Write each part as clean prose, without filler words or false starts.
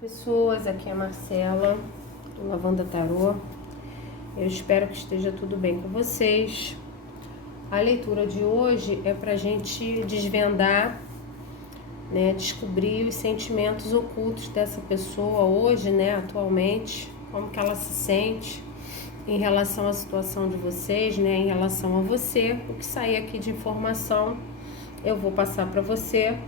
Pessoas, aqui é a Marcela, do Lavanda Tarô. Eu espero que esteja tudo bem com vocês. A leitura de hoje é para a gente desvendar, descobrir os sentimentos ocultos dessa pessoa hoje, atualmente, como que ela se sente em relação à situação de vocês, em relação a você. O que sair aqui de informação eu vou passar para você.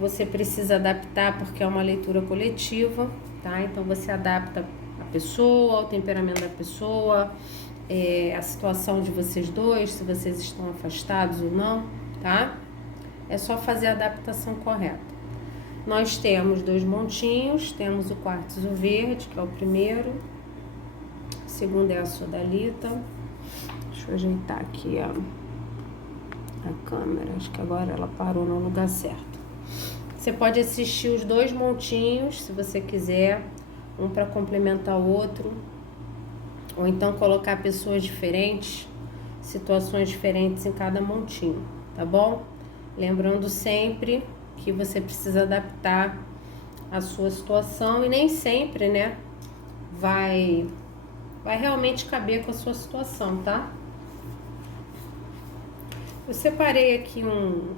Você precisa adaptar porque é uma leitura coletiva, tá? Então você adapta a pessoa, o temperamento da pessoa, a situação de vocês dois, se vocês estão afastados ou não, tá? É só fazer a adaptação correta. Nós temos 2 montinhos, temos o quartzo verde, que é o primeiro, o segundo é a sodalita. Deixa eu ajeitar aqui a câmera, acho que agora ela parou no lugar certo. Você pode assistir os 2 montinhos, se você quiser, um para complementar o outro, ou então colocar pessoas diferentes, situações diferentes em cada montinho, tá bom? Lembrando sempre que você precisa adaptar a sua situação e nem sempre, vai realmente caber com a sua situação, tá? Eu separei aqui um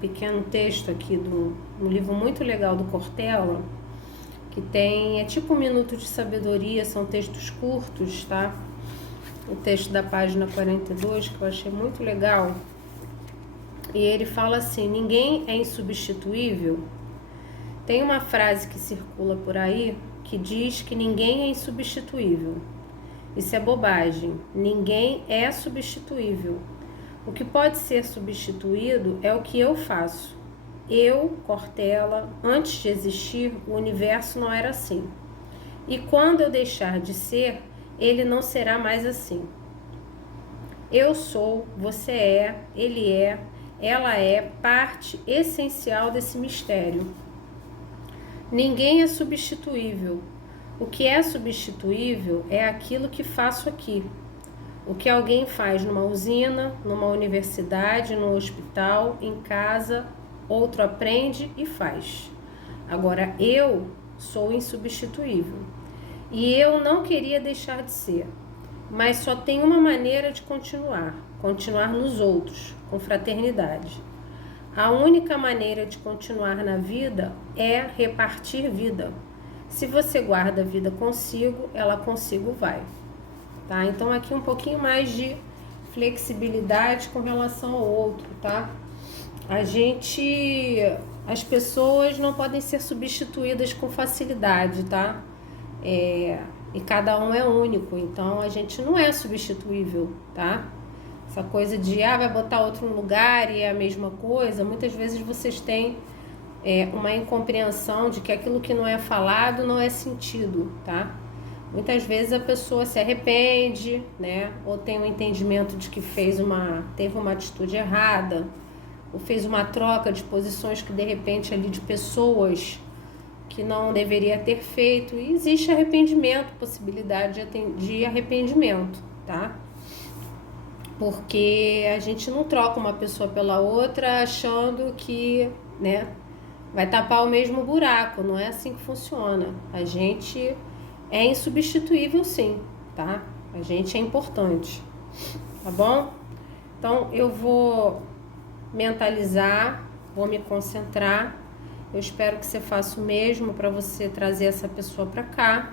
pequeno texto aqui um livro muito legal do Cortella, que é tipo 1 minuto de sabedoria, são textos curtos, tá? O texto da página 42, que eu achei muito legal, e ele fala assim: ninguém é insubstituível. Tem uma frase que circula por aí que diz que ninguém é insubstituível. Isso é bobagem, ninguém é substituível. O que pode ser substituído é o que eu faço. Eu, Cortella, antes de existir, o universo não era assim. E quando eu deixar de ser, ele não será mais assim. Eu sou, você é, ele é, ela é parte essencial desse mistério. Ninguém é substituível. O que é substituível é aquilo que faço aqui. O que alguém faz numa usina, numa universidade, no hospital, em casa, outro aprende e faz. Agora, eu sou insubstituível. E eu não queria deixar de ser, mas só tem uma maneira de continuar nos outros, com fraternidade. A única maneira de continuar na vida é repartir vida. Se você guarda a vida consigo, ela consigo vai. Tá? Então aqui um pouquinho mais de flexibilidade com relação ao outro, tá? As pessoas não podem ser substituídas com facilidade, tá? E cada um é único, então a gente não é substituível, tá? Essa coisa de, vai botar outro no lugar e é a mesma coisa, muitas vezes vocês têm uma incompreensão de que aquilo que não é falado não é sentido, tá? Muitas vezes a pessoa se arrepende, ou tem um entendimento de que teve uma atitude errada, ou fez uma troca de posições que de repente ali de pessoas que não deveria ter feito, e existe arrependimento, possibilidade de arrependimento, tá? Porque a gente não troca uma pessoa pela outra achando que, vai tapar o mesmo buraco, não é assim que funciona. A gente é insubstituível sim, tá? A gente é importante, tá bom? Então eu vou mentalizar, vou me concentrar. Eu espero que você faça o mesmo para você trazer essa pessoa para cá.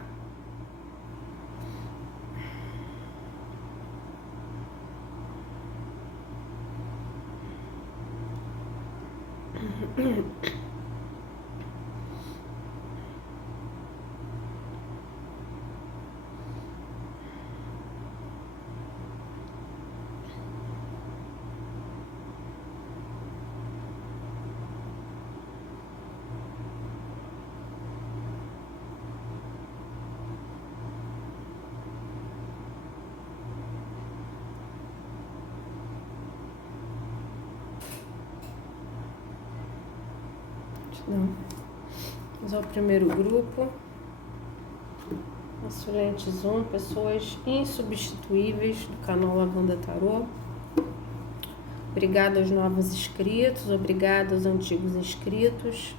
Vamos ao primeiro grupo. Consulentes 1, pessoas insubstituíveis do canal Lavanda Tarô. Obrigada aos novos inscritos, obrigada aos antigos inscritos.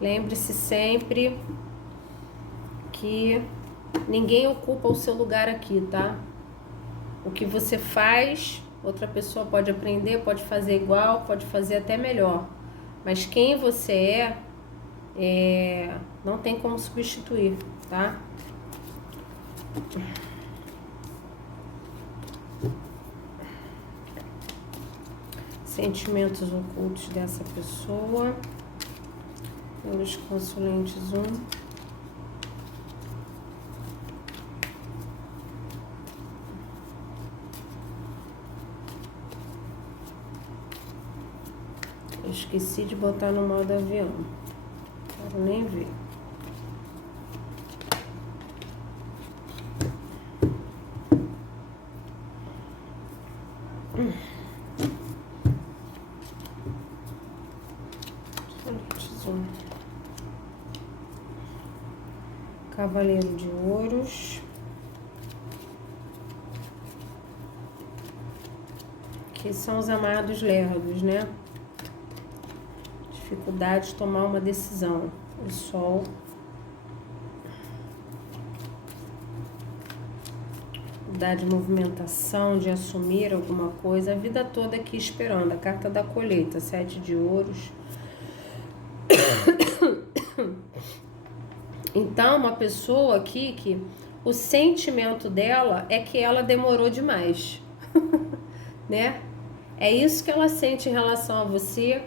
Lembre-se sempre que ninguém ocupa o seu lugar aqui, tá? O que você faz, outra pessoa pode aprender, pode fazer igual, pode fazer até melhor. Mas quem você não tem como substituir, tá? Sentimentos ocultos dessa pessoa. Pelos consulentes 1. Eu esqueci de botar no modo avião. Quero nem ver. Cavaleiro de Ouros. Que são os amados lerdos, né? Dificuldade de tomar uma decisão. O Sol. Dificuldade de movimentação, de assumir alguma coisa. A vida toda aqui esperando. A carta da colheita. 7 de Ouros. Então, uma pessoa aqui que o sentimento dela é que ela demorou demais, né? É isso que ela sente em relação a você,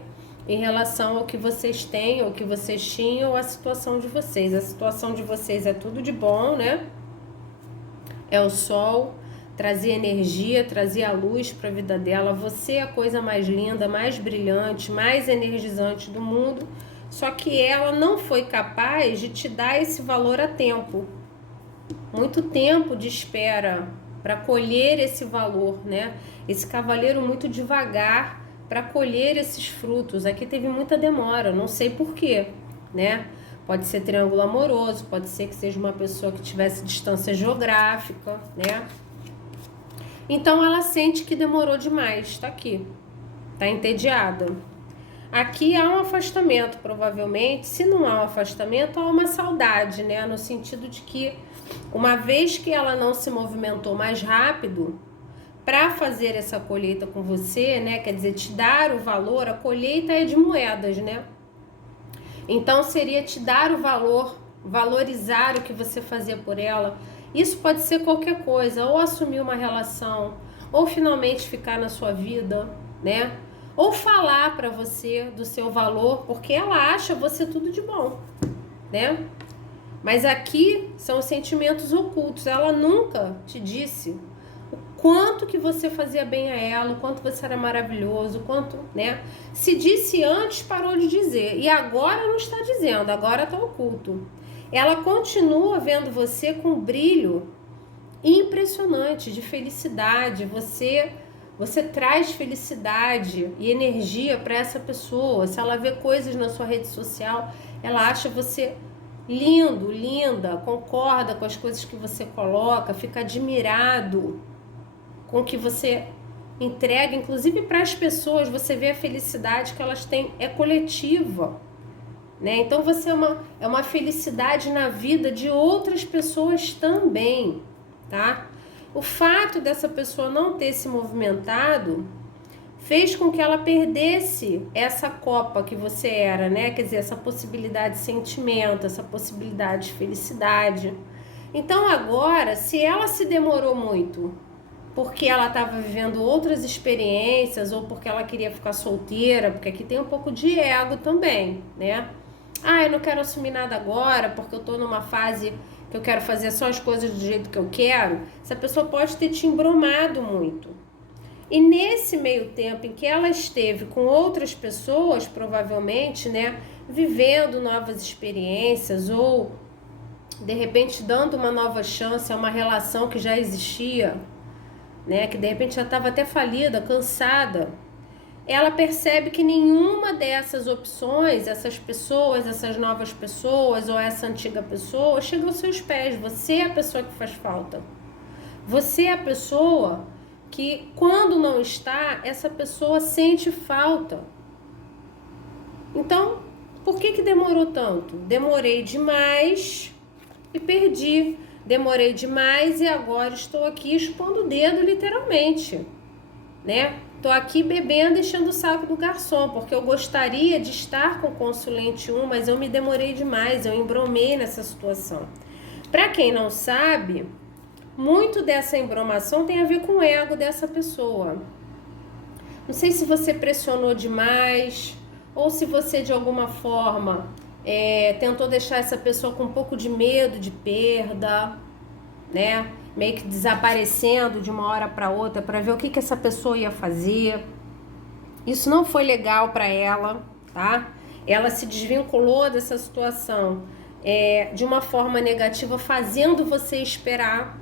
em relação ao que vocês têm, ou que vocês tinham, a situação de vocês. A situação de vocês é tudo de bom, né? É o Sol, trazer energia, trazer a luz para a vida dela. Você é a coisa mais linda, mais brilhante, mais energizante do mundo. Só que ela não foi capaz de te dar esse valor a tempo. Muito tempo de espera para colher esse valor, né? Esse cavaleiro muito devagar para colher esses frutos. Aqui teve muita demora, não sei porquê, né? Pode ser triângulo amoroso, pode ser que seja uma pessoa que tivesse distância geográfica, né? Então ela sente que demorou demais, tá aqui. Tá entediada. Aqui há um afastamento, provavelmente. Se não há um afastamento, há uma saudade, né? No sentido de que, uma vez que ela não se movimentou mais rápido para fazer essa colheita com você, né? Quer dizer, te dar o valor. A colheita é de moedas, né? Então, seria te dar o valor, valorizar o que você fazia por ela. Isso pode ser qualquer coisa, ou assumir uma relação, ou finalmente ficar na sua vida, né? Ou falar para você do seu valor, porque ela acha você tudo de bom, né? Mas aqui são os sentimentos ocultos. Ela nunca te disse o quanto que você fazia bem a ela, o quanto você era maravilhoso, o quanto, né? Se disse antes, parou de dizer. E agora não está dizendo, agora está oculto. Ela continua vendo você com um brilho impressionante, de felicidade. Você traz felicidade e energia para essa pessoa. Se ela vê coisas na sua rede social, ela acha você lindo, linda, concorda com as coisas que você coloca, fica admirado com o que você entrega, inclusive para as pessoas. Você vê a felicidade que elas têm, é coletiva, né? Então você é uma felicidade na vida de outras pessoas também, tá? O fato dessa pessoa não ter se movimentado fez com que ela perdesse essa copa que você era, né? Quer dizer, essa possibilidade de sentimento, essa possibilidade de felicidade. Então agora, se ela se demorou muito porque ela estava vivendo outras experiências ou porque ela queria ficar solteira, porque aqui tem um pouco de ego também, né? Ah, eu não quero assumir nada agora porque eu tô numa fase que eu quero fazer só as coisas do jeito que eu quero. Essa pessoa pode ter te embromado muito. E nesse meio tempo em que ela esteve com outras pessoas, provavelmente, né, vivendo novas experiências ou, de repente, dando uma nova chance a uma relação que já existia, né, que de repente já estava até falida, cansada, ela percebe que nenhuma dessas opções, essas pessoas, essas novas pessoas ou essa antiga pessoa chega aos seus pés. Você é a pessoa que faz falta. Você é a pessoa que, quando não está, essa pessoa sente falta. Então, por que demorou tanto? Demorei demais e perdi. Demorei demais e agora estou aqui expondo o dedo literalmente, né? Estou aqui bebendo, enchendo o saco do garçom, porque eu gostaria de estar com o consulente 1, mas eu me demorei demais, eu embromei nessa situação. Para quem não sabe, muito dessa embromação tem a ver com o ego dessa pessoa. Não sei se você pressionou demais ou se você de alguma forma tentou deixar essa pessoa com um pouco de medo de perda, né? Meio que desaparecendo de uma hora para outra para ver o que essa pessoa ia fazer. Isso não foi legal para ela, tá? Ela se desvinculou dessa situação de uma forma negativa, fazendo você esperar,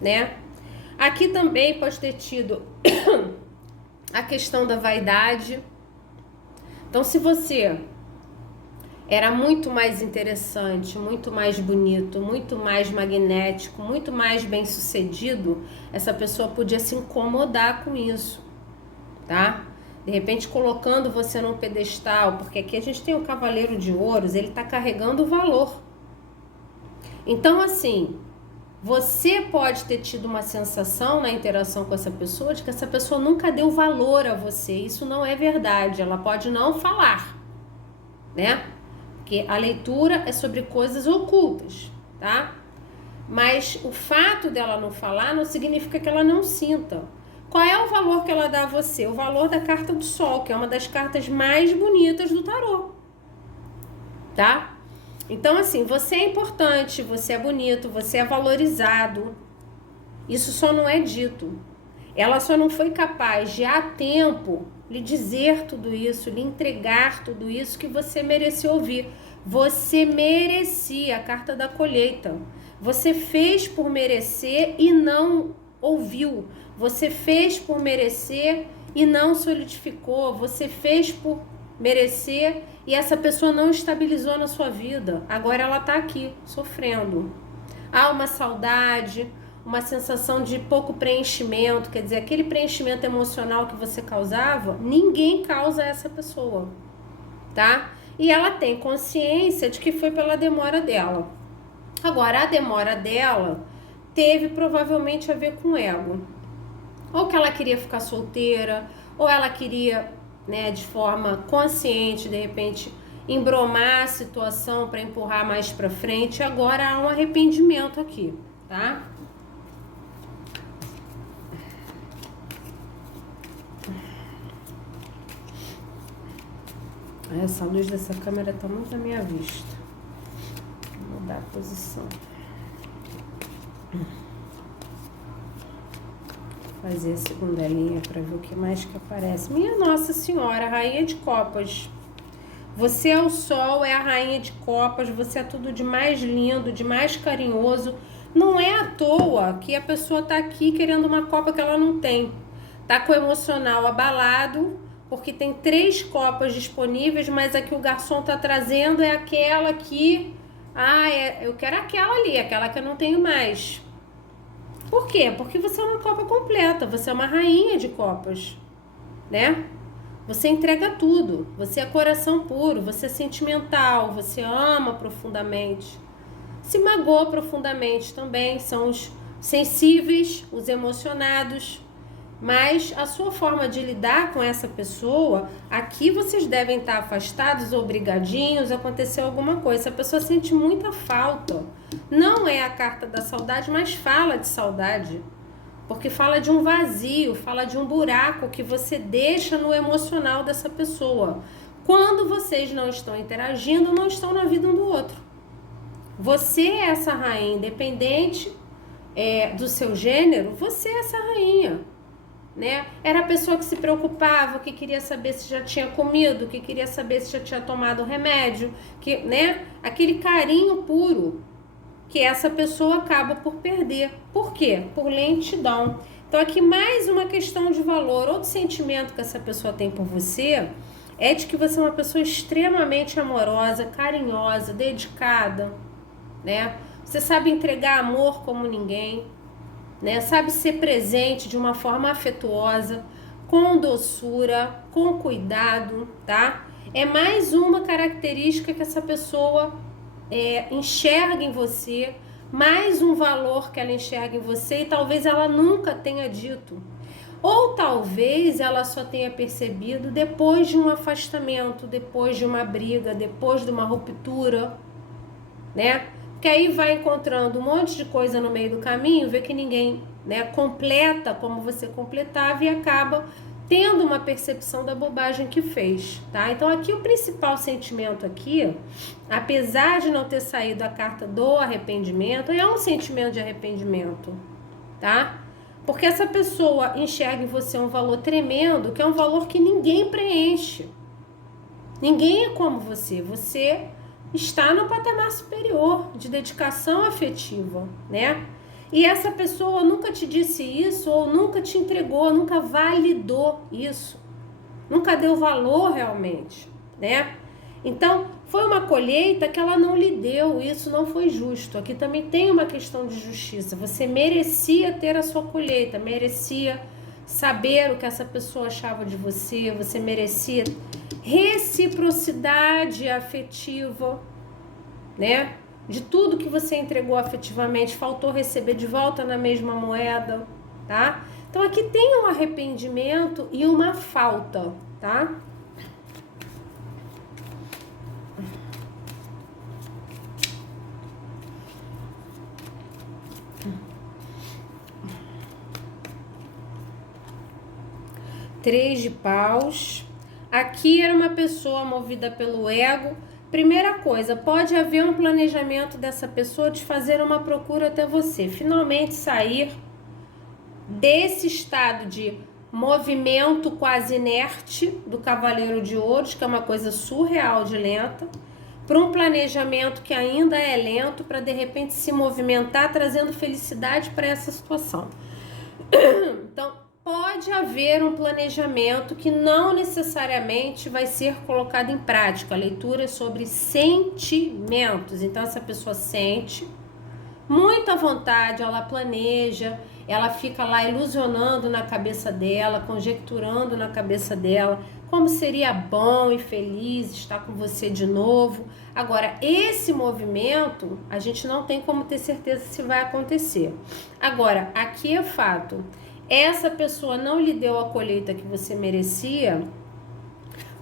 né? Aqui também pode ter tido a questão da vaidade. Então, se você era muito mais interessante, muito mais bonito, muito mais magnético, muito mais bem sucedido, essa pessoa podia se incomodar com isso, tá? De repente colocando você num pedestal, porque aqui a gente tem o Cavaleiro de Ouros, ele tá carregando o valor. Então, assim, você pode ter tido uma sensação na interação com essa pessoa de que essa pessoa nunca deu valor a você. Isso não é verdade, ela pode não falar, né? Porque a leitura é sobre coisas ocultas, tá? Mas o fato dela não falar não significa que ela não sinta. Qual é o valor que ela dá a você? O valor da carta do Sol, que é uma das cartas mais bonitas do tarô, tá? Então, assim, você é importante, você é bonito, você é valorizado. Isso só não é dito. Ela só não foi capaz de, a tempo, lhe dizer tudo isso, lhe entregar tudo isso que você merecia ouvir. Você merecia a carta da colheita. Você fez por merecer e não ouviu. Você fez por merecer e não solidificou. Você fez por merecer e essa pessoa não estabilizou na sua vida. Agora ela tá aqui, sofrendo. Há uma saudade, uma sensação de pouco preenchimento, quer dizer, aquele preenchimento emocional que você causava, ninguém causa a essa pessoa, tá? E ela tem consciência de que foi pela demora dela. Agora, a demora dela teve provavelmente a ver com o ego. Ou que ela queria ficar solteira, ou ela queria, né, de forma consciente, de repente, embromar a situação para empurrar mais para frente. Agora há um arrependimento aqui, tá? Essa luz dessa câmera tá muito na minha vista. Vou mudar a posição. Fazer a segunda linha para ver o que mais que aparece. Minha Nossa Senhora, Rainha de Copas. Você é o Sol, é a Rainha de Copas, você é tudo de mais lindo, de mais carinhoso. Não é à toa que a pessoa tá aqui querendo uma copa que ela não tem. Tá com o emocional abalado, porque tem 3 copas disponíveis, mas a que o garçom tá trazendo é aquela que... eu quero aquela ali, aquela que eu não tenho mais. Por quê? Porque você é uma copa completa, você é uma rainha de copas, né? Você entrega tudo, você é coração puro, você é sentimental, você ama profundamente, se magoa profundamente também, são os sensíveis, os emocionados, mas a sua forma de lidar com essa pessoa, aqui vocês devem estar afastados ou brigadinhos, aconteceu alguma coisa, essa pessoa sente muita falta, não é a carta da saudade, mas fala de saudade, porque fala de um vazio, fala de um buraco que você deixa no emocional dessa pessoa, quando vocês não estão interagindo, não estão na vida um do outro. Você é essa rainha, independente do seu gênero, você é essa rainha. Né? Era a pessoa que se preocupava, que queria saber se já tinha comido, que queria saber se já tinha tomado remédio, que, né? Aquele carinho puro que essa pessoa acaba por perder. Por quê? Por lentidão. Então aqui mais uma questão de valor. Outro sentimento que essa pessoa tem por você é de que você é uma pessoa extremamente amorosa, carinhosa, dedicada, né? Você sabe entregar amor como ninguém, né? Sabe ser presente de uma forma afetuosa, com doçura, com cuidado, tá? É mais uma característica que essa pessoa enxerga em você mais um valor que ela enxerga em você e talvez ela nunca tenha dito. Ou talvez ela só tenha percebido depois de um afastamento, depois de uma briga, depois de uma ruptura, né? Porque aí vai encontrando um monte de coisa no meio do caminho, vê que ninguém, né, completa como você completava e acaba tendo uma percepção da bobagem que fez, tá? Então aqui o principal sentimento aqui, apesar de não ter saído a carta do arrependimento, é um sentimento de arrependimento, tá? Porque essa pessoa enxerga em você um valor tremendo, que é um valor que ninguém preenche. Ninguém é como você. Você está no patamar superior de dedicação afetiva, né? E essa pessoa nunca te disse isso, ou nunca te entregou, nunca validou isso. Nunca deu valor realmente, né? Então, foi uma colheita que ela não lhe deu, isso não foi justo. Aqui também tem uma questão de justiça. Você merecia ter a sua colheita, merecia saber o que essa pessoa achava de você, você merecia reciprocidade afetiva, né? De tudo que você entregou afetivamente, faltou receber de volta na mesma moeda, tá? Então aqui tem um arrependimento e uma falta, tá? Três de paus. Aqui era uma pessoa movida pelo ego. Primeira coisa, pode haver um planejamento dessa pessoa de fazer uma procura até você. Finalmente sair desse estado de movimento quase inerte do Cavaleiro de Ouros, que é uma coisa surreal de lenta, para um planejamento que ainda é lento, para de repente se movimentar, trazendo felicidade para essa situação. Então, pode haver um planejamento que não necessariamente vai ser colocado em prática. A leitura é sobre sentimentos. Então, essa pessoa sente muita vontade, ela planeja, ela fica lá ilusionando na cabeça dela, conjecturando na cabeça dela como seria bom e feliz estar com você de novo. Agora, esse movimento, a gente não tem como ter certeza se vai acontecer. Agora, aqui é fato. Essa pessoa não lhe deu a colheita que você merecia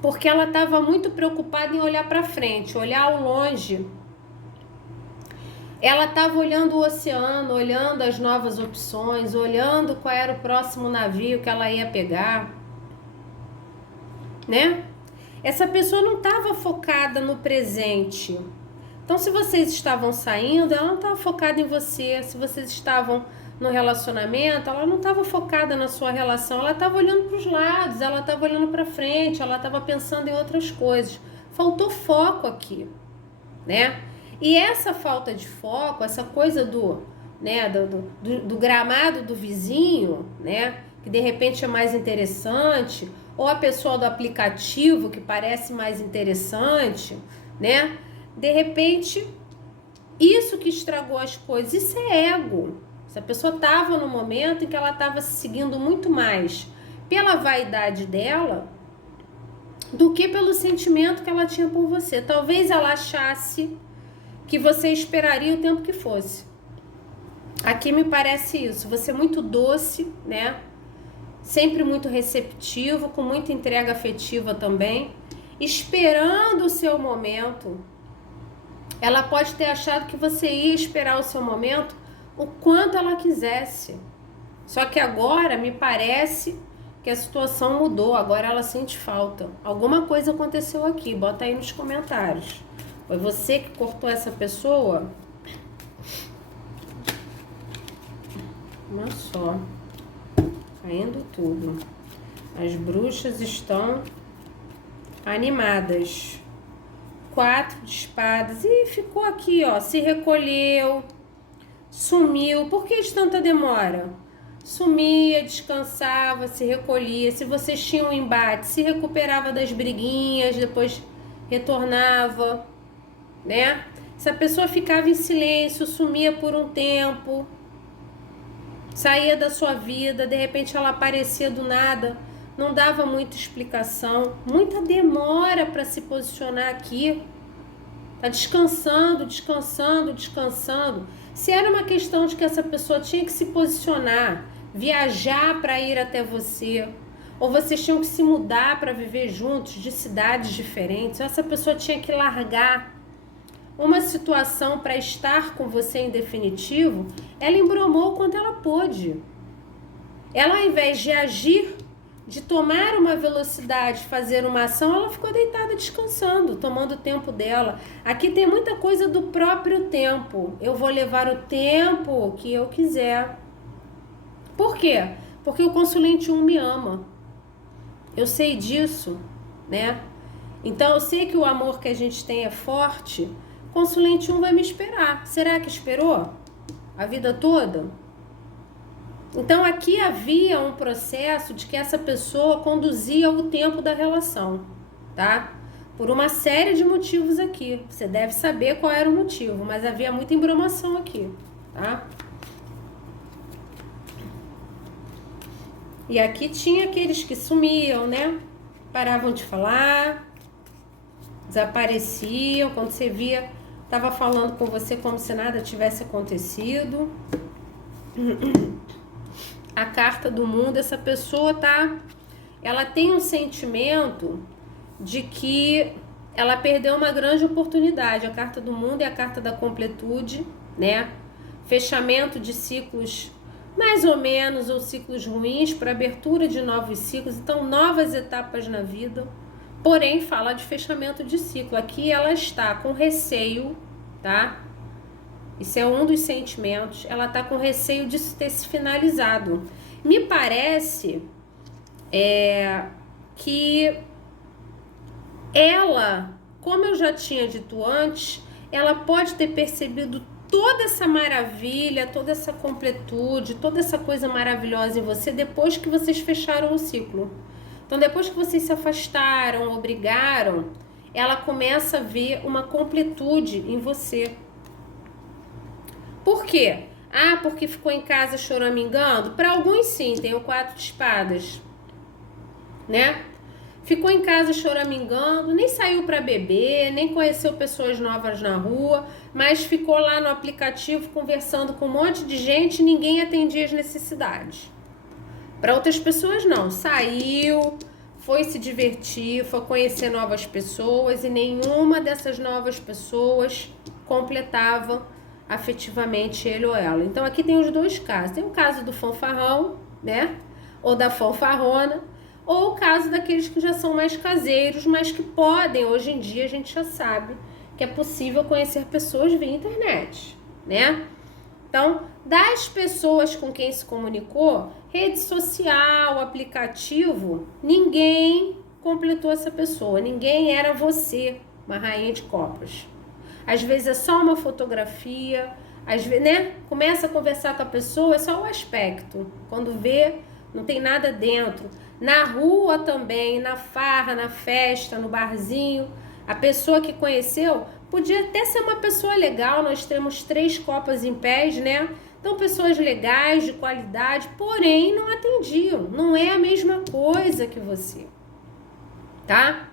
porque ela estava muito preocupada em olhar para frente, olhar ao longe. Ela estava olhando o oceano, olhando as novas opções, olhando qual era o próximo navio que ela ia pegar, né? Essa pessoa não estava focada no presente. Então, se vocês estavam saindo, ela não estava focada em você. Se vocês estavam no relacionamento, ela não estava focada na sua relação, ela estava olhando para os lados, ela estava olhando para frente, ela estava pensando em outras coisas. Faltou foco aqui, né? E essa falta de foco, essa coisa do gramado do vizinho, né? Que de repente é mais interessante, ou a pessoa do aplicativo que parece mais interessante, né? De repente, isso que estragou as coisas, isso é ego. Essa pessoa estava no momento em que ela estava se seguindo muito mais pela vaidade dela do que pelo sentimento que ela tinha por você. Talvez ela achasse que você esperaria o tempo que fosse. Aqui me parece isso. Você é muito doce, né? Sempre muito receptivo, com muita entrega afetiva também, esperando o seu momento. Ela pode ter achado que você ia esperar o seu momento o quanto ela quisesse. Só que agora me parece que a situação mudou, agora ela sente falta. Alguma coisa aconteceu aqui, bota aí nos comentários. Foi você que cortou essa pessoa? Uma só. Caindo tudo. As bruxas estão animadas. 4 de espadas. E ficou aqui, ó. Se recolheu. Sumiu. Por que de tanta demora? Sumia, descansava, se recolhia. Se vocês tinham um embate, se recuperava das briguinhas, depois retornava, né? Essa pessoa ficava em silêncio, sumia por um tempo, saía da sua vida, de repente ela aparecia do nada, não dava muita explicação, muita demora para se posicionar aqui, Tá descansando, descansando, descansando. Se era uma questão de que essa pessoa tinha que se posicionar, viajar para ir até você, ou vocês tinham que se mudar para viver juntos de cidades diferentes, ou essa pessoa tinha que largar uma situação para estar com você em definitivo, ela embromou o quanto ela pôde. Ela, ao invés de agir, de tomar uma velocidade, fazer uma ação, ela ficou deitada descansando, tomando o tempo dela. Aqui tem muita coisa do próprio tempo. Eu vou levar o tempo que eu quiser. Por quê? Porque o consulente 1 me ama. Eu sei disso, né? Então eu sei que o amor que a gente tem é forte. O consulente 1 vai me esperar. Será que esperou a vida toda? Então aqui havia um processo de que essa pessoa conduzia o tempo da relação, tá? Por uma série de motivos aqui. Você deve saber qual era o motivo, mas havia muita embromação aqui, tá? E aqui tinha aqueles que sumiam, né? Paravam de falar, desapareciam. Quando você via, tava falando com você como se nada tivesse acontecido. A carta do mundo, essa pessoa ela tem um sentimento de que ela perdeu uma grande oportunidade. A carta do mundo é a carta da completude, né? Fechamento de ciclos mais ou menos, ou ciclos ruins, para abertura de novos ciclos, então novas etapas na vida, porém fala de fechamento de ciclo. Aqui ela está com receio, tá? Isso é um dos sentimentos. Ela está com receio disso ter se finalizado. Me parece que ela, como eu já tinha dito antes, ela pode ter percebido toda essa maravilha, toda essa completude, toda essa coisa maravilhosa em você depois que vocês fecharam o ciclo. Então, depois que vocês se afastaram, obrigaram, ela começa a ver uma completude em você. Por quê? Ah, porque ficou em casa choramingando? Para alguns sim, tem o 4 de espadas, né? Ficou em casa choramingando, nem saiu para beber, nem conheceu pessoas novas na rua, mas ficou lá no aplicativo conversando com um monte de gente e ninguém atendia as necessidades. Para outras pessoas não, saiu, foi se divertir, foi conhecer novas pessoas e nenhuma dessas novas pessoas completava afetivamente ele ou ela. Então aqui tem os dois casos. Tem o caso do fanfarrão, né? Ou da fanfarrona, ou o caso daqueles que já são mais caseiros, mas que podem, hoje em dia a gente já sabe que é possível conhecer pessoas via internet, né? Então, das pessoas com quem se comunicou, rede social, aplicativo, ninguém completou essa pessoa, ninguém era você, uma rainha de copas. Às vezes é só uma fotografia, às vezes, né? Começa a conversar com a pessoa, é só o aspecto. Quando vê, não tem nada dentro. Na rua também, na farra, na festa, no barzinho, a pessoa que conheceu podia até ser uma pessoa legal. Nós temos 3 copas em pés, né? Então, pessoas legais, de qualidade, porém não atendiam. Não é a mesma coisa que você, tá?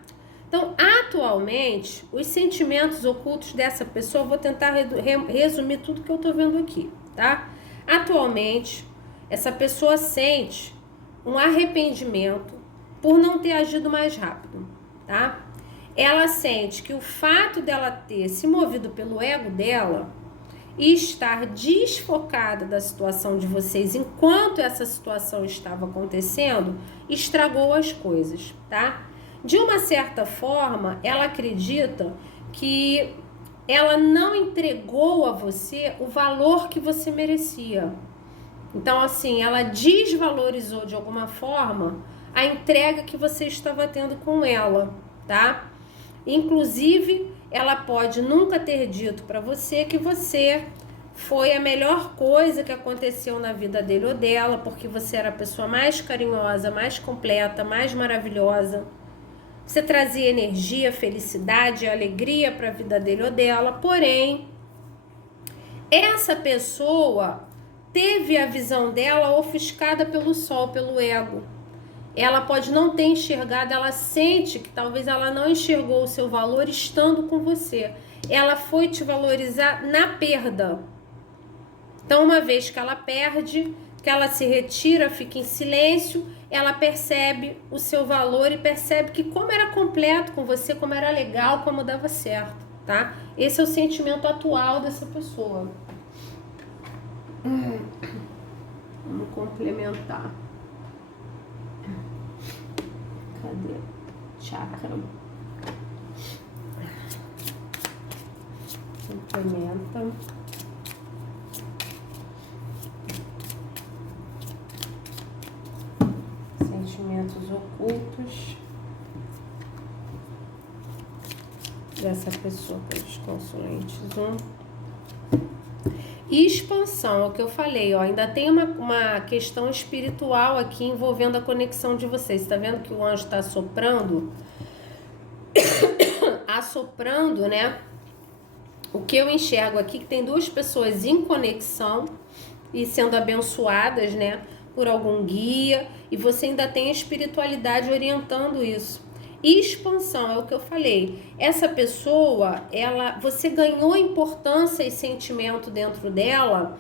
Então, atualmente, os sentimentos ocultos dessa pessoa, vou tentar resumir tudo que eu tô vendo aqui, tá? Atualmente, essa pessoa sente um arrependimento por não ter agido mais rápido, tá? Ela sente que o fato dela ter se movido pelo ego dela e estar desfocada da situação de vocês enquanto essa situação estava acontecendo, estragou as coisas, tá? De uma certa forma, ela acredita que ela não entregou a você o valor que você merecia. Então, assim, ela desvalorizou de alguma forma a entrega que você estava tendo com ela, tá? Inclusive, ela pode nunca ter dito para você que você foi a melhor coisa que aconteceu na vida dele ou dela, porque você era a pessoa mais carinhosa, mais completa, mais maravilhosa. Você trazia energia, felicidade, alegria para a vida dele ou dela, porém, essa pessoa teve a visão dela ofuscada pelo sol, pelo ego. Ela pode não ter enxergado, ela sente que talvez ela não enxergou o seu valor estando com você. ela foi te valorizar na perda. Então, uma vez que ela perde, que ela se retira, fica em silêncio, ela percebe o seu valor e percebe que como era completo com você, como era legal, como dava certo, tá? Esse é o sentimento atual dessa pessoa. Vamos complementar. Cadê? Chakra. Complementa. Sentimentos ocultos dessa pessoa pelos consulentes 1. E expansão, é o que eu falei, ó, ainda tem uma questão espiritual aqui envolvendo a conexão de vocês. Tá vendo que o anjo tá assoprando? Assoprando, né? O que eu enxergo aqui, que tem duas pessoas em conexão e sendo abençoadas, né, por algum guia, e você ainda tem a espiritualidade orientando isso. E expansão, é o que eu falei. Essa pessoa, você ganhou importância e sentimento dentro dela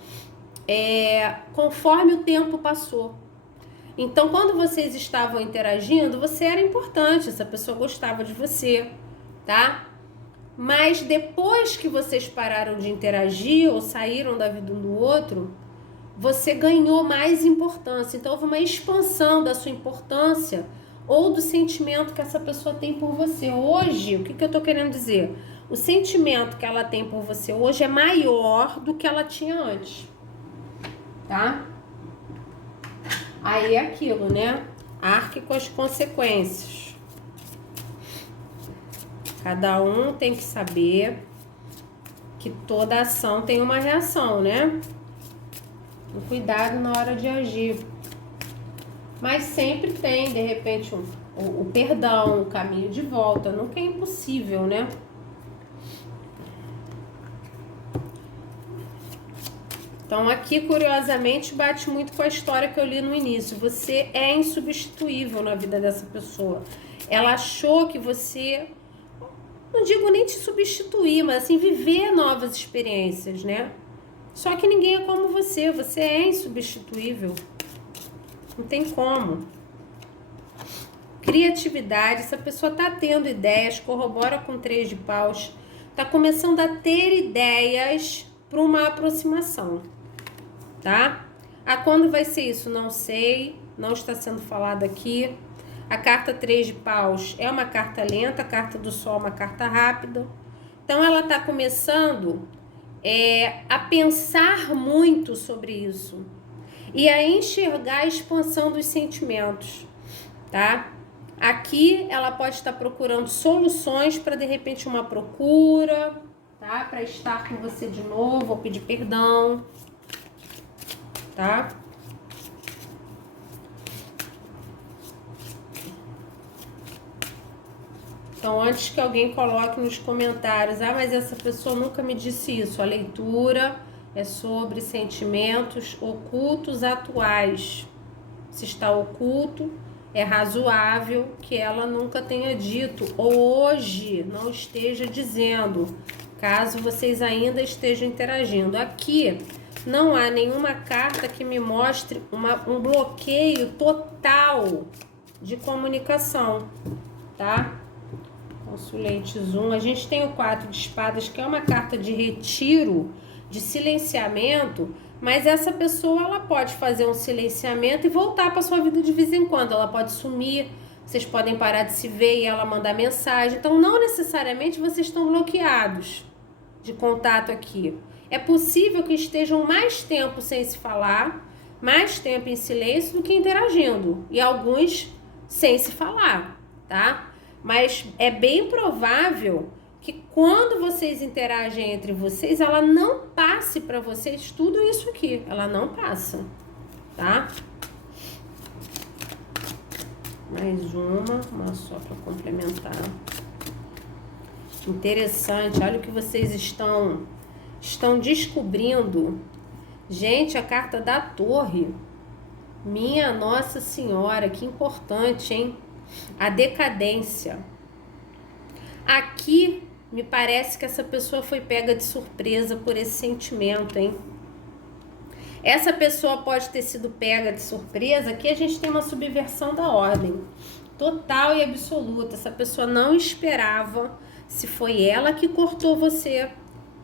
conforme o tempo passou. Então, quando vocês estavam interagindo, você era importante, essa pessoa gostava de você, tá? Mas depois que vocês pararam de interagir ou saíram da vida um do outro, você ganhou mais importância. Então, houve uma expansão da sua importância ou do sentimento que essa pessoa tem por você. Hoje, o que eu tô querendo dizer? O sentimento que ela tem por você hoje é maior do que ela tinha antes, tá? Aí é aquilo, né? Arque com as consequências. Cada um tem que saber que toda ação tem uma reação, né? Cuidado na hora de agir. Mas sempre tem, de repente, o perdão, o caminho de volta. Nunca é impossível, né? Então, aqui, curiosamente, bate muito com a história que eu li no início. Você é insubstituível na vida dessa pessoa. Ela achou que você, não digo nem te substituir, mas assim, viver novas experiências, né? Só que ninguém é como você é insubstituível. Não tem como. Criatividade, essa pessoa tá tendo ideias, corrobora com 3 de paus, tá começando a ter ideias para uma aproximação, tá? Quando vai ser isso? Não sei, não está sendo falado aqui. A carta 3 de paus é uma carta lenta, a carta do sol é uma carta rápida. Então, ela tá começando a pensar muito sobre isso e a enxergar a expansão dos sentimentos, tá? Aqui ela pode estar procurando soluções para de repente uma procura, tá? Para estar com você de novo ou pedir perdão, tá? Então, antes que alguém coloque nos comentários, mas essa pessoa nunca me disse isso. A leitura é sobre sentimentos ocultos atuais. Se está oculto, é razoável que ela nunca tenha dito ou hoje não esteja dizendo, caso vocês ainda estejam interagindo. Aqui não há nenhuma carta que me mostre um bloqueio total de comunicação, tá? Consulentes 1, a gente tem o 4 de espadas, que é uma carta de retiro, de silenciamento, mas essa pessoa, ela pode fazer um silenciamento e voltar para sua vida de vez em quando, ela pode sumir, vocês podem parar de se ver e ela mandar mensagem, então não necessariamente vocês estão bloqueados de contato aqui. É possível que estejam mais tempo sem se falar, mais tempo em silêncio do que interagindo, e alguns sem se falar, tá? Mas é bem provável que quando vocês interagem entre vocês, ela não passe para vocês tudo isso aqui. Ela não passa, tá? Mais uma só para complementar. Interessante, olha o que vocês estão descobrindo. Gente, a carta da Torre. Minha Nossa Senhora, que importante, hein? A decadência. Aqui Me parece que essa pessoa foi pega de surpresa por esse sentimento, hein? Essa pessoa pode ter sido pega de surpresa, aqui a gente tem uma subversão da ordem, total e absoluta. Essa pessoa não esperava, se foi ela que cortou você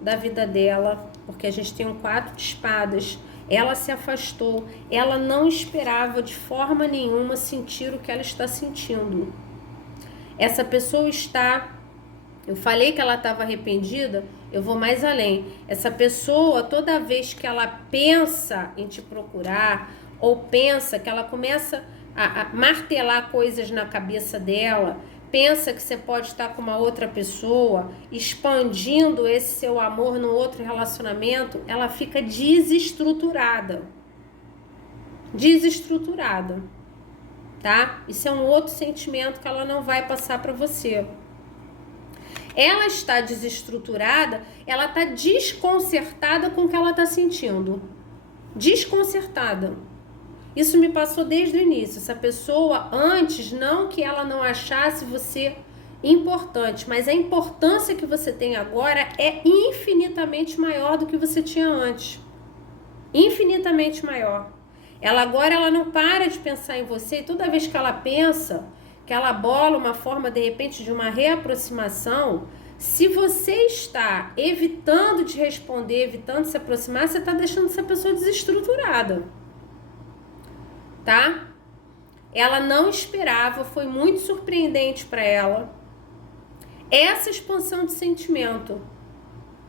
da vida dela, porque a gente tem um 4 de espadas, ela se afastou, ela não esperava de forma nenhuma sentir o que ela está sentindo. Essa pessoa está... Eu falei que ela estava arrependida, eu vou mais além. Essa pessoa, toda vez que ela pensa em te procurar, ou pensa que ela começa a martelar coisas na cabeça dela, pensa que você pode estar com uma outra pessoa, expandindo esse seu amor no outro relacionamento, ela fica desestruturada. Desestruturada, tá? Isso é um outro sentimento que ela não vai passar para você. Ela está desestruturada, ela está desconcertada com o que ela está sentindo. Desconcertada. Isso me passou desde o início. Essa pessoa, antes, não que ela não achasse você importante, mas a importância que você tem agora é infinitamente maior do que você tinha antes. Infinitamente maior. Ela agora ela não para de pensar em você, e toda vez que ela pensa, que ela bola uma forma, de repente, de uma reaproximação, se você está evitando de responder, evitando se aproximar, você está deixando essa pessoa desestruturada, tá? Ela não esperava, foi muito surpreendente para ela essa expansão de sentimento,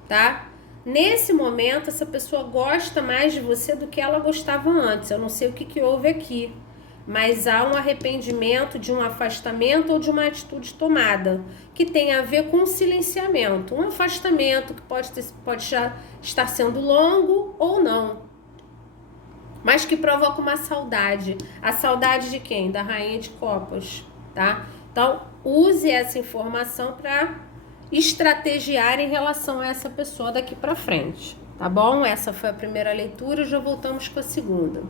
tá? Nesse momento, essa pessoa gosta mais de você do que ela gostava antes. Eu não sei o que houve aqui, mas há um arrependimento de um afastamento ou de uma atitude tomada, que tem a ver com um silenciamento, um afastamento que pode já estar sendo longo ou não, mas que provoca uma saudade. A saudade de quem? Da Rainha de Copas, tá? Então, use essa informação para estrategiar em relação a essa pessoa daqui para frente, tá bom? Essa foi a primeira leitura, já voltamos com a segunda.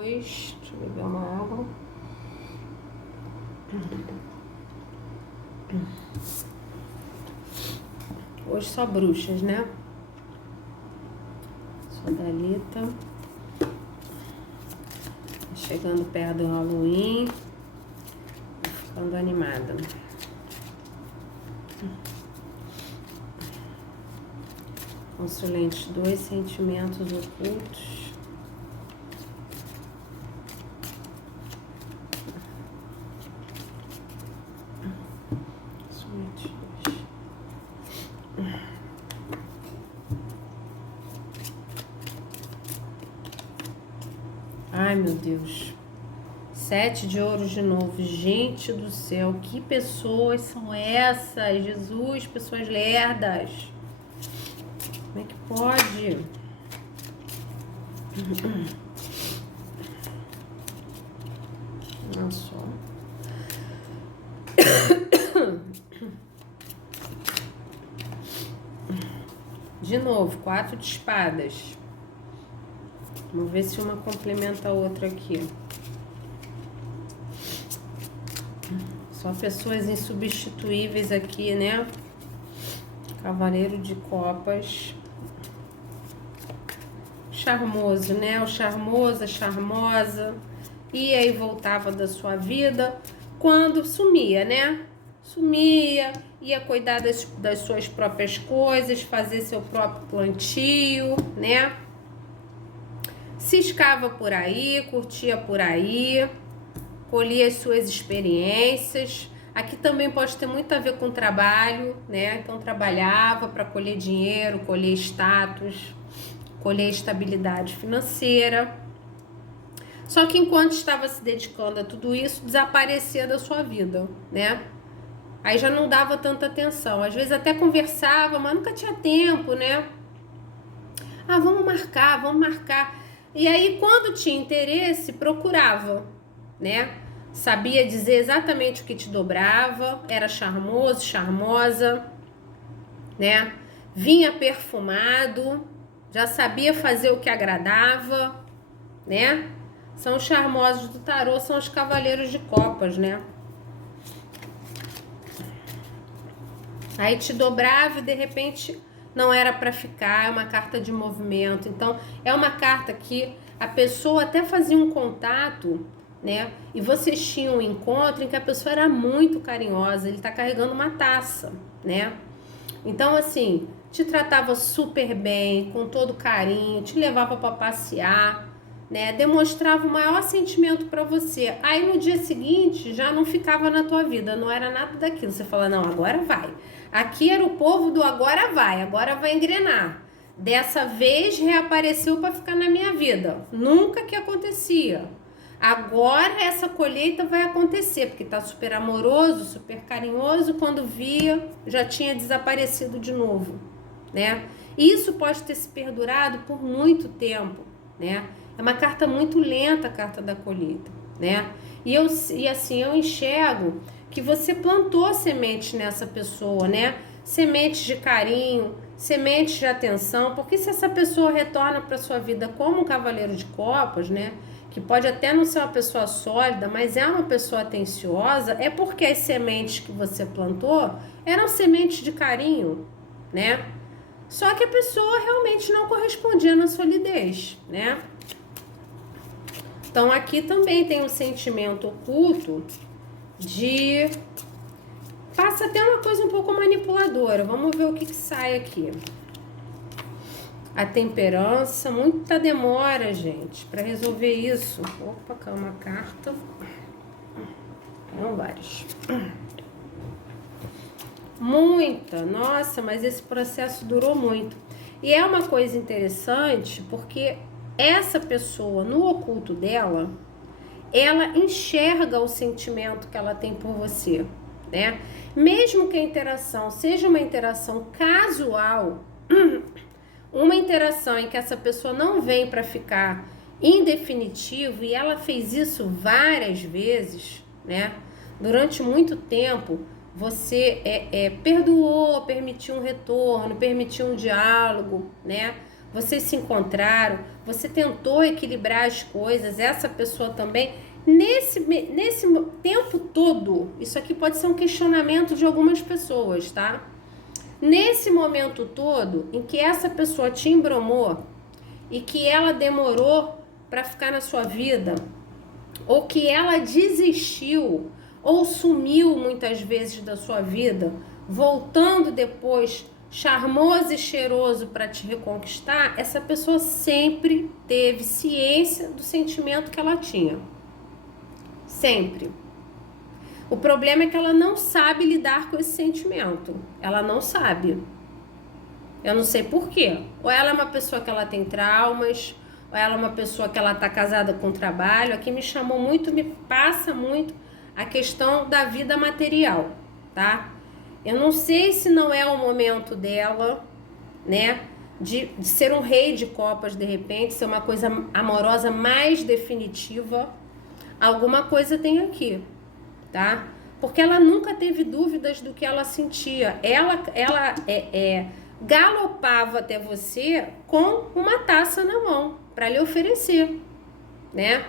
Deixa eu beber uma água. Hoje só bruxas, né? Só Dalita. Chegando perto do Halloween. Ficando animada. Consulente 2, sentimentos ocultos. Ai, meu Deus. 7 de ouros de novo. Gente do céu, que pessoas são essas? Jesus, pessoas lerdas. Como é que pode? Olha só. De novo, 4 de espadas. Vamos ver se uma complementa a outra aqui. Só pessoas insubstituíveis aqui, né? Cavaleiro de Copas. Charmoso, né? O charmoso, a charmosa. E aí voltava da sua vida quando sumia, né? Sumia, ia cuidar das suas próprias coisas, fazer seu próprio plantio, né? Ciscava por aí, curtia por aí, colhia as suas experiências. Aqui também pode ter muito a ver com trabalho, né? Então trabalhava para colher dinheiro, colher status, colher estabilidade financeira. Só que enquanto estava se dedicando a tudo isso, desaparecia da sua vida, né? Aí já não dava tanta atenção. Às vezes até conversava, mas nunca tinha tempo, né? Ah, vamos marcar, vamos marcar. E aí, quando tinha interesse, procurava, né? Sabia dizer exatamente o que te dobrava, era charmoso, charmosa, né? Vinha perfumado, já sabia fazer o que agradava, né? São os charmosos do tarô, são os cavaleiros de copas, né? Aí te dobrava e de repente não era para ficar, é uma carta de movimento. Então, é uma carta que a pessoa até fazia um contato, né? E vocês tinham um encontro em que a pessoa era muito carinhosa, ele tá carregando uma taça, né? Então, assim, te tratava super bem, com todo carinho, te levava para passear, né? Demonstrava o maior sentimento para você. Aí no dia seguinte já não ficava na tua vida, não era nada daquilo. Você fala, não, agora vai. Aqui era o povo do agora vai engrenar. Dessa vez reapareceu para ficar na minha vida. Nunca que acontecia. Agora essa colheita vai acontecer, porque tá super amoroso, super carinhoso, quando via, já tinha desaparecido de novo, né? Isso pode ter se perdurado por muito tempo, né? É uma carta muito lenta, a carta da colheita, né? E assim, eu enxergo que você plantou sementes nessa pessoa, né? Sementes de carinho, sementes de atenção, porque se essa pessoa retorna para sua vida como um cavaleiro de copas, né? Que pode até não ser uma pessoa sólida, mas é uma pessoa atenciosa, é porque as sementes que você plantou eram sementes de carinho, né? Só que a pessoa realmente não correspondia na solidez, né? Então aqui também tem um sentimento oculto de... Passa até uma coisa um pouco manipuladora. Vamos ver o que sai aqui. A temperança, muita demora, gente, para resolver isso. Opa, calma, carta. Não, vários. Muita, nossa, mas esse processo durou muito. E é uma coisa interessante, porque essa pessoa, no oculto dela, ela enxerga o sentimento que ela tem por você, né? Mesmo que a interação seja uma interação casual, uma interação em que essa pessoa não vem para ficar em definitivo, e ela fez isso várias vezes, né? Durante muito tempo, você perdoou, permitiu um retorno, permitiu um diálogo, né? Vocês se encontraram, você tentou equilibrar as coisas, essa pessoa também. Nesse tempo todo, isso aqui pode ser um questionamento de algumas pessoas, tá? Nesse momento todo em que essa pessoa te embromou e que ela demorou para ficar na sua vida, ou que ela desistiu ou sumiu muitas vezes da sua vida, voltando depois charmoso e cheiroso para te reconquistar, essa pessoa sempre teve ciência do sentimento que ela tinha. Sempre. O problema é que ela não sabe lidar com esse sentimento. Ela não sabe. Eu não sei por quê. Ou ela é uma pessoa que ela tem traumas, ou ela é uma pessoa que ela tá casada com trabalho. Aqui me chamou muito, me passa muito a questão da vida material, tá? Eu não sei se não é o momento dela, né? De ser um rei de copas de repente, ser uma coisa amorosa mais definitiva. Alguma coisa tem aqui, tá? Porque ela nunca teve dúvidas do que ela sentia. Ela galopava até você com uma taça na mão para lhe oferecer, né?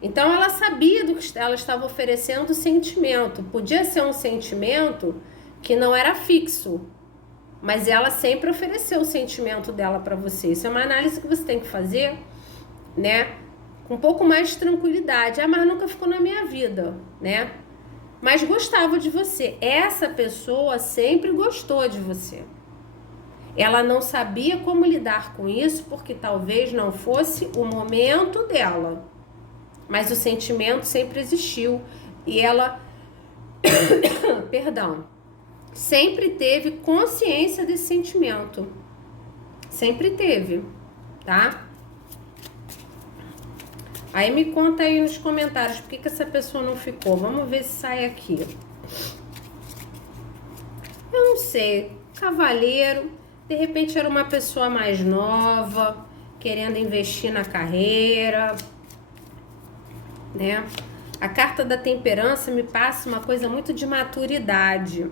Então ela sabia do que ela estava oferecendo, sentimento. Podia ser um sentimento que não era fixo, mas ela sempre ofereceu o sentimento dela para você. Isso é uma análise que você tem que fazer, né? Com um pouco mais de tranquilidade. Ah, mas nunca ficou na minha vida, né? Mas gostava de você. Essa pessoa sempre gostou de você. Ela não sabia como lidar com isso, porque talvez não fosse o momento dela. Mas o sentimento sempre existiu. E ela, perdão, sempre teve consciência desse sentimento. Sempre teve, tá? Aí me conta aí nos comentários por que essa pessoa não ficou. Vamos ver se sai aqui. Eu não sei. Cavaleiro, de repente era uma pessoa mais nova, querendo investir na carreira, né? A carta da temperança me passa uma coisa muito de maturidade.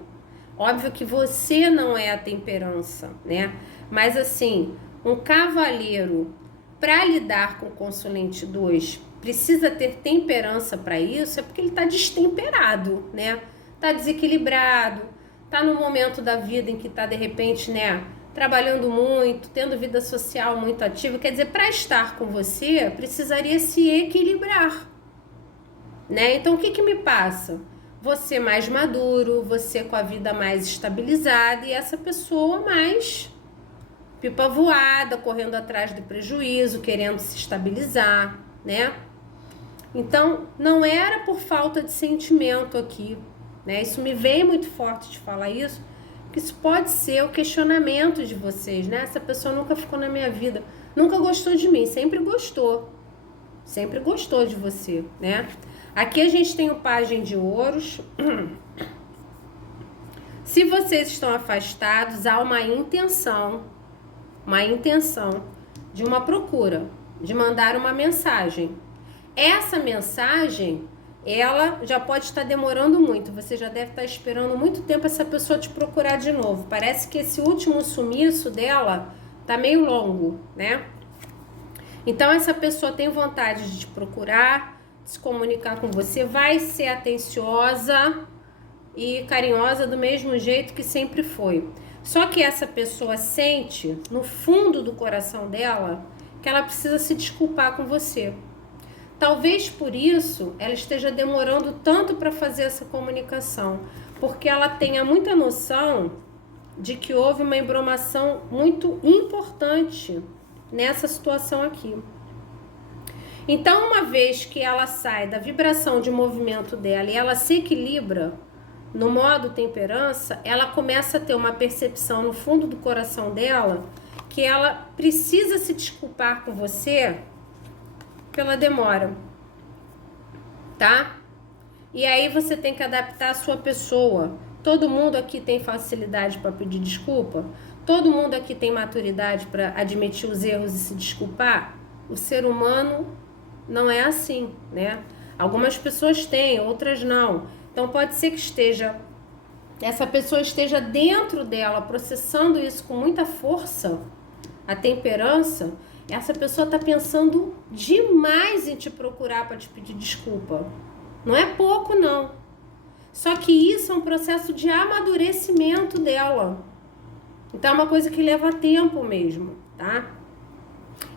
Óbvio que você não é a temperança, né? Mas assim, um cavaleiro, para lidar com o consulente 2, precisa ter temperança para isso, é porque ele está destemperado, né? Tá desequilibrado, tá no momento da vida em que tá de repente, né, trabalhando muito, tendo vida social muito ativa. Quer dizer, para estar com você, precisaria se equilibrar, né? Então, o que que me passa? Você mais maduro, você com a vida mais estabilizada e essa pessoa mais pipa voada, correndo atrás do prejuízo, querendo se estabilizar, né? Então, não era por falta de sentimento aqui, né? Isso me veio muito forte de falar isso, que isso pode ser o questionamento de vocês, né? Essa pessoa nunca ficou na minha vida, nunca gostou de mim, sempre gostou de você, né? Aqui a gente tem o Pajem de Ouros. Se vocês estão afastados, há uma intenção de uma procura, de mandar uma mensagem. Essa mensagem, ela já pode estar demorando muito, você já deve estar esperando muito tempo essa pessoa te procurar de novo. Parece que esse último sumiço dela tá meio longo, né? Então essa pessoa tem vontade de te procurar, de se comunicar com você, vai ser atenciosa e carinhosa do mesmo jeito que sempre foi. Só que essa pessoa sente, no fundo do coração dela, que ela precisa se desculpar com você. Talvez por isso ela esteja demorando tanto para fazer essa comunicação, porque ela tenha muita noção de que houve uma embromação muito importante nessa situação aqui. Então, uma vez que ela sai da vibração de movimento dela e ela se equilibra no modo temperança, ela começa a ter uma percepção no fundo do coração dela que ela precisa se desculpar com você pela demora, tá? E aí você tem que adaptar a sua pessoa. Todo mundo aqui tem facilidade para pedir desculpa? Todo mundo aqui tem maturidade para admitir os erros e se desculpar? O ser humano não é assim, né? Algumas pessoas têm, outras não. Então pode ser que essa pessoa esteja dentro dela processando isso com muita força, a temperança. Essa pessoa está pensando demais em te procurar para te pedir desculpa. Não é pouco, não. Só que isso é um processo de amadurecimento dela. Então é uma coisa que leva tempo mesmo, tá?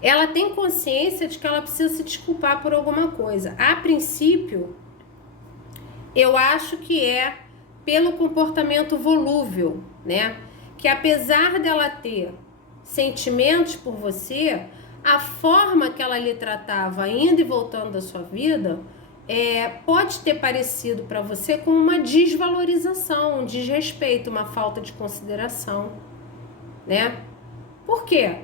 Ela tem consciência de que ela precisa se desculpar por alguma coisa. A princípio, eu acho que é pelo comportamento volúvel, né? Que apesar dela ter sentimentos por você, a forma que ela lhe tratava indo e voltando da sua vida pode ter parecido para você com uma desvalorização, um desrespeito, uma falta de consideração, né? Por quê?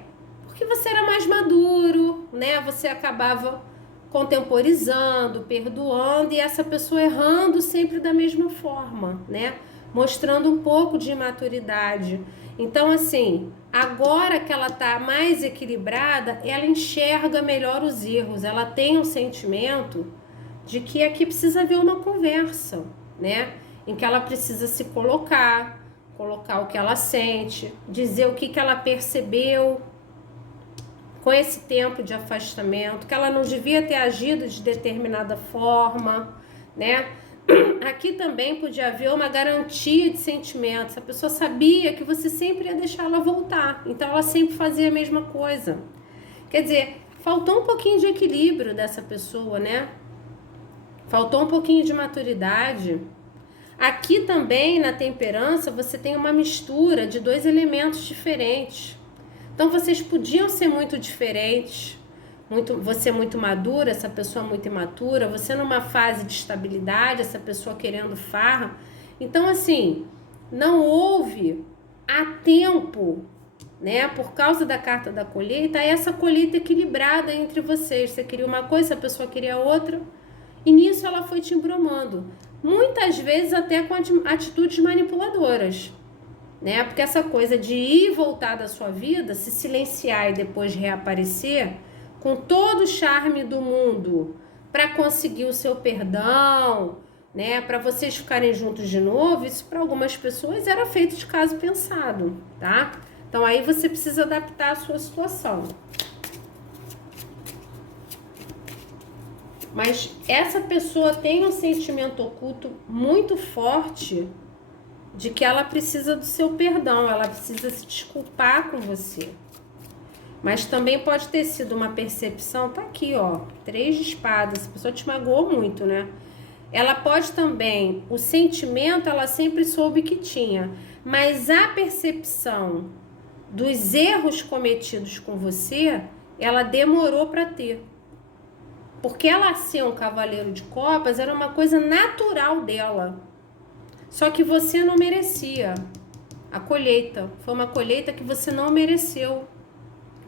Porque você era mais maduro, né? Você acabava contemporizando, perdoando e essa pessoa errando sempre da mesma forma, né? Mostrando um pouco de imaturidade. Então, assim, agora que ela tá mais equilibrada, ela enxerga melhor os erros, ela tem um sentimento de que aqui precisa haver uma conversa, né? Em que ela precisa se colocar o que ela sente, dizer o que ela percebeu com esse tempo de afastamento, que ela não devia ter agido de determinada forma, né? Aqui também podia haver uma garantia de sentimentos. A pessoa sabia que você sempre ia deixar ela voltar, então ela sempre fazia a mesma coisa. Quer dizer, faltou um pouquinho de equilíbrio dessa pessoa, né? Faltou um pouquinho de maturidade. Aqui também, na temperança, você tem uma mistura de dois elementos diferentes. Então, vocês podiam ser muito diferentes. Você muito madura, essa pessoa muito imatura. Você numa fase de estabilidade, essa pessoa querendo farra. Então, assim, não houve a tempo, né? Por causa da carta da colheita, essa colheita equilibrada entre vocês. Você queria uma coisa, a pessoa queria outra. E nisso ela foi te embromando. Muitas vezes até com atitudes manipuladoras, né? Porque essa coisa de ir e voltar da sua vida, se silenciar e depois reaparecer com todo o charme do mundo para conseguir o seu perdão, né? Para vocês ficarem juntos de novo, isso para algumas pessoas era feito de caso pensado, tá? Então aí você precisa adaptar a sua situação. Mas essa pessoa tem um sentimento oculto muito forte de que ela precisa do seu perdão, ela precisa se desculpar com você. Mas também pode ter sido uma percepção, tá aqui, ó, 3 de espadas, a pessoa te magoou muito, né? Ela pode também, o sentimento ela sempre soube que tinha, mas a percepção dos erros cometidos com você, ela demorou para ter. Porque ela ser um cavaleiro de copas era uma coisa natural dela. Só que você não merecia a colheita. Foi uma colheita que você não mereceu.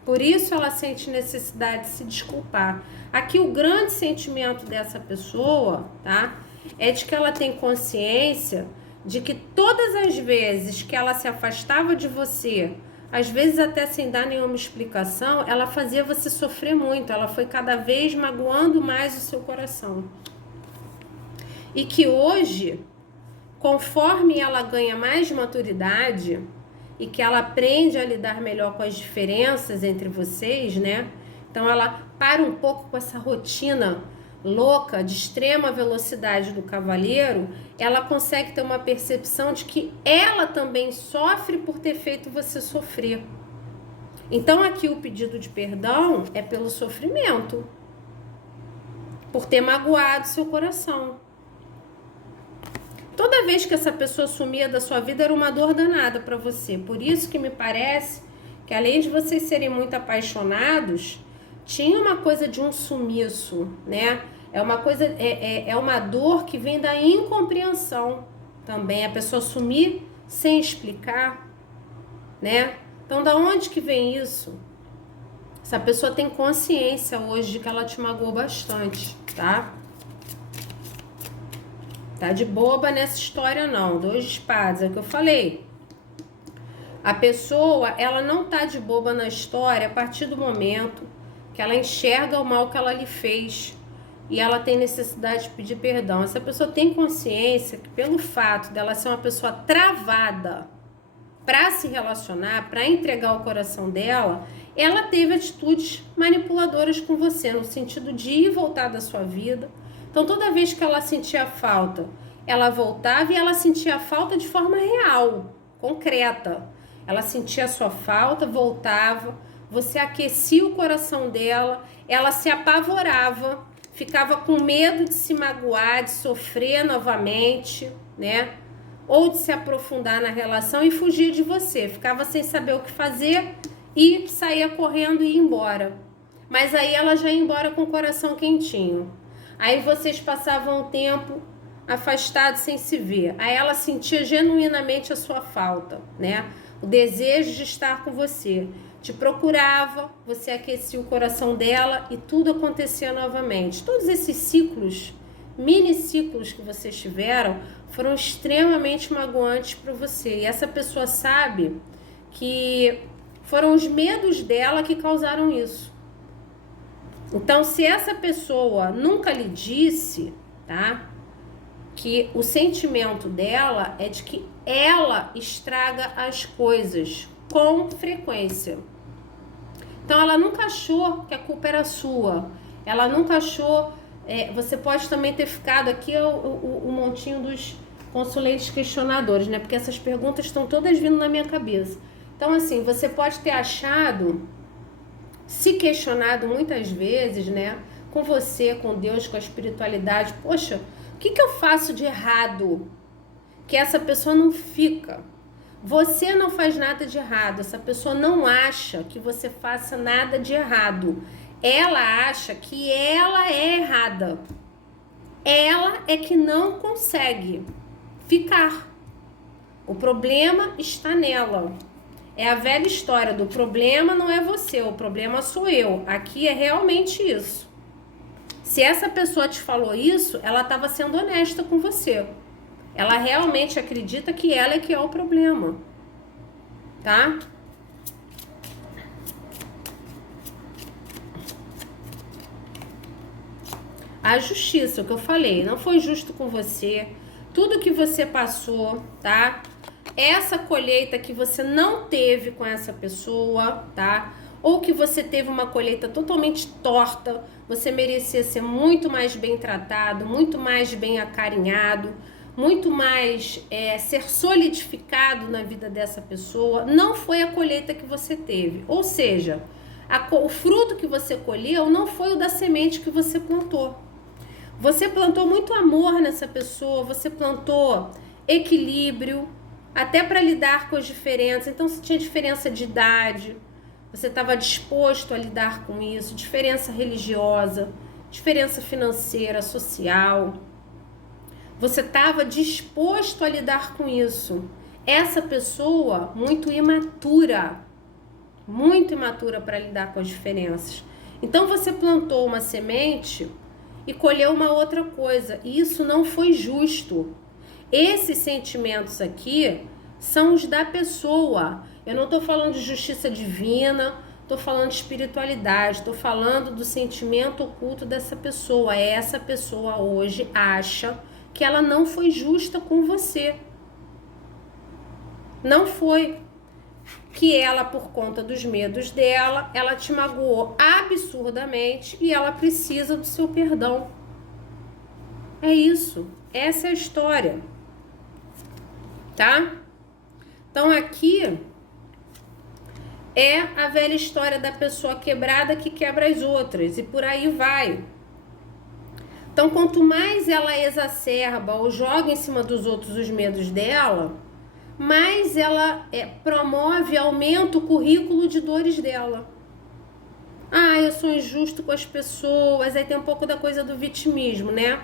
Por isso ela sente necessidade de se desculpar. Aqui o grande sentimento dessa pessoa, tá? É de que ela tem consciência de que todas as vezes que ela se afastava de você, às vezes até sem dar nenhuma explicação, ela fazia você sofrer muito. Ela foi cada vez magoando mais o seu coração. E que hoje, conforme ela ganha mais maturidade e que ela aprende a lidar melhor com as diferenças entre vocês, né? Então ela para um pouco com essa rotina louca, de extrema velocidade do cavaleiro, ela consegue ter uma percepção de que ela também sofre por ter feito você sofrer. Então aqui o pedido de perdão é pelo sofrimento, por ter magoado seu coração. Toda vez que essa pessoa sumia da sua vida era uma dor danada para você. Por isso que me parece que além de vocês serem muito apaixonados, tinha uma coisa de um sumiço, né? É uma coisa, é uma dor que vem da incompreensão também. A pessoa sumir sem explicar, né? Então, da onde que vem isso? Essa pessoa tem consciência hoje de que ela te magoou bastante, tá? Tá de boba nessa história não. 2 de espadas, é o que eu falei. A pessoa, ela não tá de boba na história a partir do momento que ela enxerga o mal que ela lhe fez e ela tem necessidade de pedir perdão. Essa pessoa tem consciência que pelo fato dela ser uma pessoa travada para se relacionar, para entregar o coração dela, ela teve atitudes manipuladoras com você, no sentido de ir e voltar da sua vida. Então, toda vez que ela sentia falta, ela voltava e ela sentia a falta de forma real, concreta. Ela sentia a sua falta, voltava, você aquecia o coração dela, ela se apavorava, ficava com medo de se magoar, de sofrer novamente, né? Ou de se aprofundar na relação e fugir de você. Ficava sem saber o que fazer e saía correndo e ia embora. Mas aí ela já ia embora com o coração quentinho. Aí vocês passavam um tempo afastados sem se ver. Aí ela sentia genuinamente a sua falta, né? O desejo de estar com você. Te procurava, você aquecia o coração dela e tudo acontecia novamente. Todos esses ciclos, mini ciclos que vocês tiveram, foram extremamente magoantes para você. E essa pessoa sabe que foram os medos dela que causaram isso. Então, se essa pessoa nunca lhe disse, tá? Que o sentimento dela é de que ela estraga as coisas com frequência. Então, ela nunca achou que a culpa era sua. Ela nunca achou... você pode também ter ficado aqui o montinho dos consulentes questionadores, né? Porque essas perguntas estão todas vindo na minha cabeça. Então, assim, você pode ter achado... se questionado muitas vezes, né? Com você, com Deus, com a espiritualidade. Poxa, o que eu faço de errado? Que essa pessoa não fica. Você não faz nada de errado. Essa pessoa não acha que você faça nada de errado. Ela acha que ela é errada. Ela é que não consegue ficar. O problema está nela. É a velha história do problema não é você, o problema sou eu. Aqui é realmente isso. Se essa pessoa te falou isso, ela estava sendo honesta com você. Ela realmente acredita que ela é que é o problema. Tá? A justiça, o que eu falei, não foi justo com você. Tudo que você passou, tá? Essa colheita que você não teve com essa pessoa, tá? Ou que você teve uma colheita totalmente torta, você merecia ser muito mais bem tratado, muito mais bem acarinhado, muito mais ser solidificado na vida dessa pessoa, não foi a colheita que você teve. Ou seja, o fruto que você colheu não foi o da semente que você plantou. Você plantou muito amor nessa pessoa, você plantou equilíbrio, até para lidar com as diferenças. Então, se tinha diferença de idade, você estava disposto a lidar com isso, diferença religiosa, diferença financeira, social. Você estava disposto a lidar com isso. Essa pessoa muito imatura para lidar com as diferenças. Então você plantou uma semente e colheu uma outra coisa. E isso não foi justo. Esses sentimentos aqui são os da pessoa. Eu não estou falando de justiça divina, estou falando de espiritualidade, estou falando do sentimento oculto dessa pessoa. Essa pessoa hoje acha que ela não foi justa com você. Não foi. Que ela, por conta dos medos dela, ela te magoou absurdamente e ela precisa do seu perdão. É isso. Essa é a história. Tá? Então aqui é a velha história da pessoa quebrada que quebra as outras e por aí vai. Então, quanto mais ela exacerba ou joga em cima dos outros os medos dela, mais ela promove, aumenta o currículo de dores dela. Ah, eu sou injusto com as pessoas. Aí tem um pouco da coisa do vitimismo, né?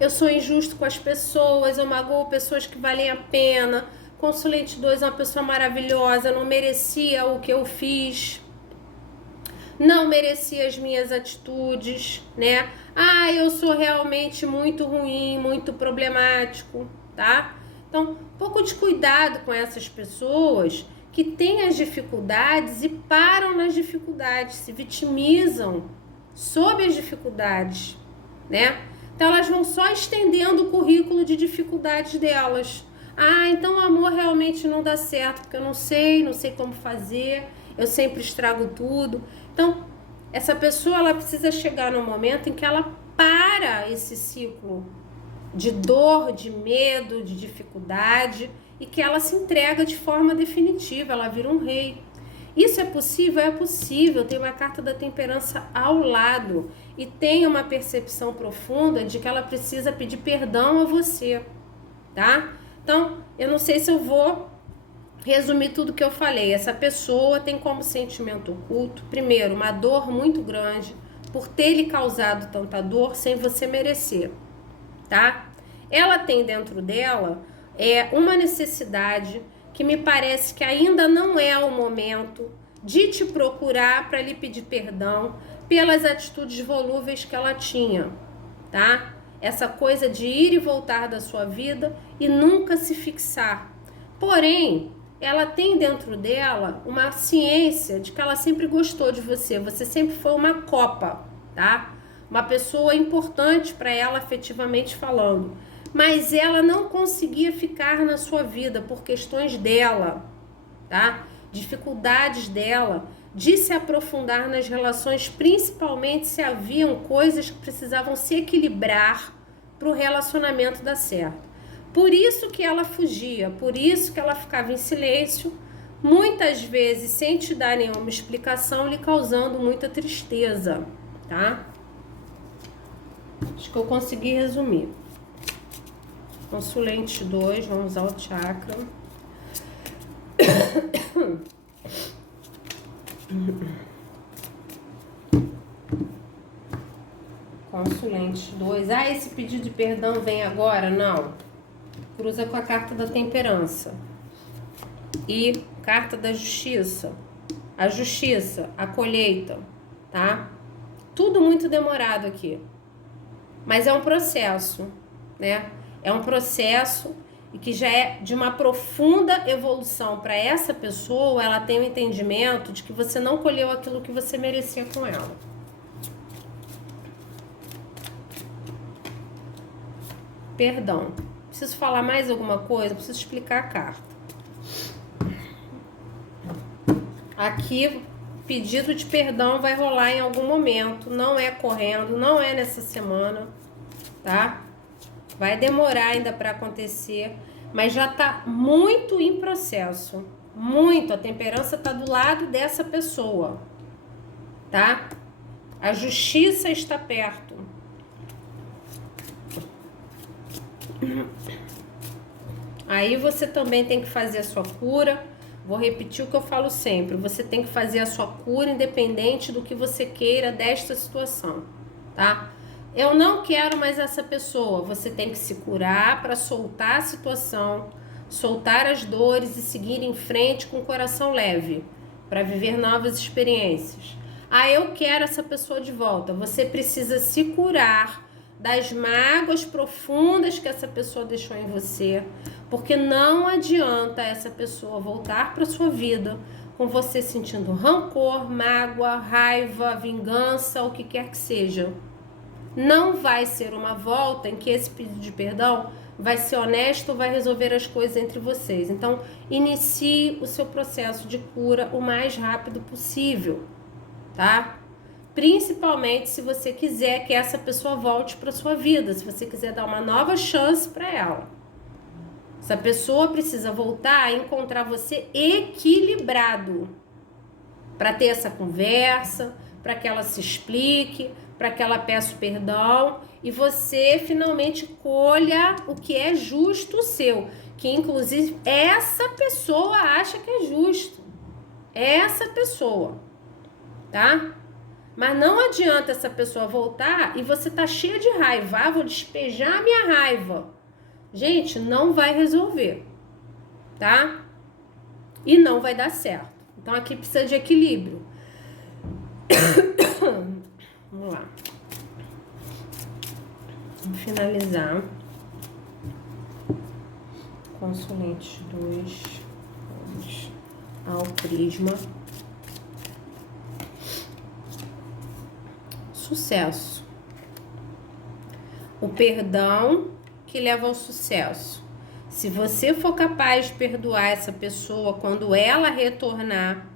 Eu sou injusto com as pessoas, eu magoo pessoas que valem a pena. Consulente 2 é uma pessoa maravilhosa, não merecia o que eu fiz. Não merecia as minhas atitudes, né? Ah, eu sou realmente muito ruim, muito problemático, tá? Então, um pouco de cuidado com essas pessoas que têm as dificuldades e param nas dificuldades, se vitimizam sob as dificuldades, né? Então, elas vão só estendendo o currículo de dificuldades delas. Ah, então o amor realmente não dá certo, porque eu não sei como fazer, eu sempre estrago tudo. Então, essa pessoa, ela precisa chegar no momento em que ela para esse ciclo de dor, de medo, de dificuldade e que ela se entrega de forma definitiva, ela vira um rei. Isso é possível? É possível. Tem uma carta da temperança ao lado e tem uma percepção profunda de que ela precisa pedir perdão a você, tá? Então, eu não sei se eu vou resumir tudo que eu falei. Essa pessoa tem como sentimento oculto, primeiro, uma dor muito grande por ter lhe causado tanta dor sem você merecer, tá? Ela tem dentro dela uma necessidade que me parece que ainda não é o momento de te procurar para lhe pedir perdão pelas atitudes volúveis que ela tinha, tá? Essa coisa de ir e voltar da sua vida e nunca se fixar. Porém, ela tem dentro dela uma ciência de que ela sempre gostou de você. Você sempre foi uma copa, tá? Uma pessoa importante para ela afetivamente falando. Mas ela não conseguia ficar na sua vida por questões dela, tá? Dificuldades dela de se aprofundar nas relações, principalmente se haviam coisas que precisavam se equilibrar para o relacionamento dar certo. Por isso que ela fugia, por isso que ela ficava em silêncio, muitas vezes sem te dar nenhuma explicação, lhe causando muita tristeza, tá? Acho que eu consegui resumir. Consulente 2, vamos usar o chakra. Consulente 2. Ah, esse pedido de perdão vem agora? Não. Cruza com a carta da temperança. E carta da justiça. A justiça, a colheita, tá? Tudo muito demorado aqui. Mas é um processo, né? É um processo e que já é de uma profunda evolução para essa pessoa. Ela tem o entendimento de que você não colheu aquilo que você merecia com ela. Perdão. Preciso falar mais alguma coisa? Preciso explicar a carta. Aqui, pedido de perdão vai rolar em algum momento. Não é correndo, não é nessa semana, tá? Vai demorar ainda para acontecer, mas já está muito em processo. Muito. A temperança está do lado dessa pessoa, tá? A justiça está perto. Aí você também tem que fazer a sua cura. Vou repetir o que eu falo sempre. Você tem que fazer a sua cura independente do que você queira desta situação, tá? Eu não quero mais essa pessoa. Você tem que se curar para soltar a situação, soltar as dores e seguir em frente com o coração leve, para viver novas experiências. Ah, eu quero essa pessoa de volta. Você precisa se curar das mágoas profundas que essa pessoa deixou em você, porque não adianta essa pessoa voltar para sua vida com você sentindo rancor, mágoa, raiva, vingança, o que quer que seja. Não vai ser uma volta em que esse pedido de perdão vai ser honesto, vai resolver as coisas entre vocês. Então, inicie o seu processo de cura o mais rápido possível, tá? Principalmente se você quiser que essa pessoa volte para sua vida, se você quiser dar uma nova chance para ela. Essa pessoa precisa voltar a encontrar você equilibrado para ter essa conversa, para que ela se explique, para que ela peça perdão e você finalmente colha o que é justo seu, que inclusive essa pessoa acha que é justo. Essa pessoa, tá? Mas não adianta essa pessoa voltar e você tá cheia de raiva. Ah, vou despejar a minha raiva. Gente, não vai resolver, tá? E não vai dar certo. Então aqui precisa de equilíbrio. Vamos lá. Vamos finalizar. Consulente 2. Vamos ao prisma. Sucesso. O perdão que leva ao sucesso. Se você for capaz de perdoar essa pessoa quando ela retornar,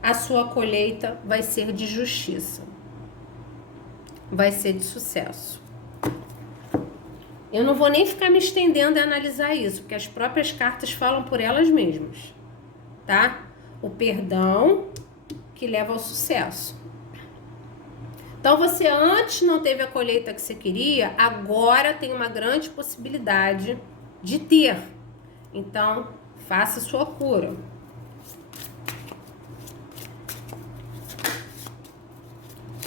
a sua colheita vai ser de justiça. Vai ser de sucesso. Eu não vou nem ficar me estendendo a analisar isso, porque as próprias cartas falam por elas mesmas, tá? O perdão que leva ao sucesso. Então, você antes não teve a colheita que você queria, agora tem uma grande possibilidade de ter. Então, faça sua cura.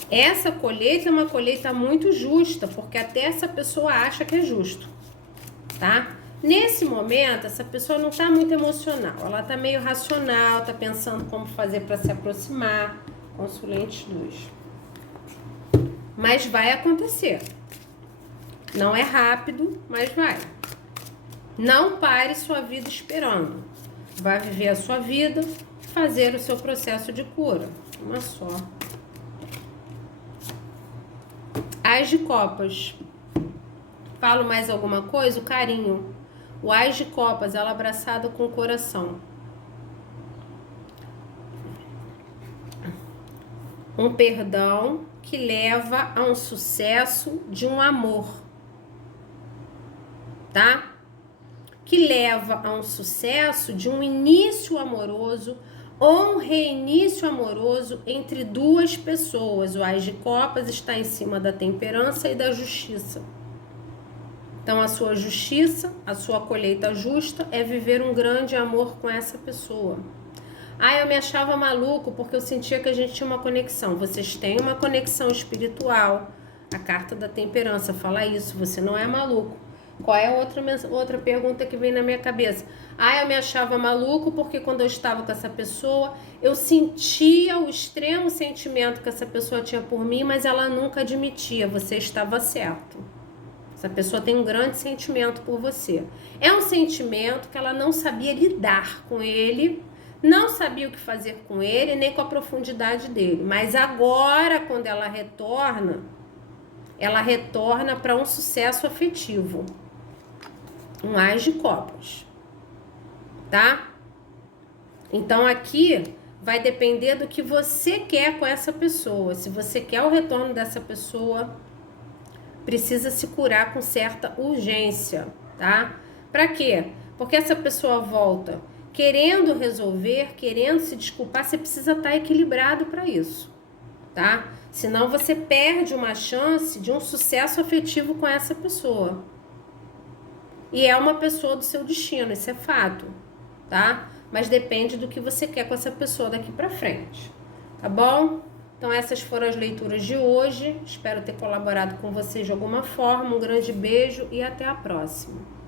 Essa colheita é uma colheita muito justa, porque até essa pessoa acha que é justo, tá? Nesse momento, essa pessoa não tá muito emocional, ela tá meio racional, tá pensando como fazer para se aproximar. Consulente 2. Mas vai acontecer. Não é rápido, mas vai. Não pare sua vida esperando. Vai viver a sua vida, fazer o seu processo de cura. Uma só. Ás de copas. Falo mais alguma coisa? O carinho. O Ás de copas, ela abraçada com o coração. Um perdão que leva a um sucesso de um amor, tá? Que leva a um sucesso de um início amoroso ou um reinício amoroso entre duas pessoas. O Ás de copas está em cima da temperança e da justiça. Então, a sua justiça, a sua colheita justa é viver um grande amor com essa pessoa. Ah, eu me achava maluco porque eu sentia que a gente tinha uma conexão. Vocês têm uma conexão espiritual. A carta da temperança fala isso. Você não é maluco. Qual é a outra pergunta que vem na minha cabeça? Ah, eu me achava maluco porque quando eu estava com essa pessoa, eu sentia o extremo sentimento que essa pessoa tinha por mim, mas ela nunca admitia. Você estava certo. Essa pessoa tem um grande sentimento por você. É um sentimento que ela não sabia lidar com ele, não sabia o que fazer com ele, nem com a profundidade dele. Mas agora, quando ela retorna para um sucesso afetivo. Um Ás de copas. Tá? Então, aqui vai depender do que você quer com essa pessoa. Se você quer o retorno dessa pessoa, precisa se curar com certa urgência, tá? Para quê? Porque essa pessoa volta querendo resolver, querendo se desculpar, você precisa estar equilibrado para isso, tá? Senão você perde uma chance de um sucesso afetivo com essa pessoa. E é uma pessoa do seu destino, isso é fato, tá? Mas depende do que você quer com essa pessoa daqui para frente, tá bom? Então essas foram as leituras de hoje. Espero ter colaborado com vocês de alguma forma. Um grande beijo e até a próxima.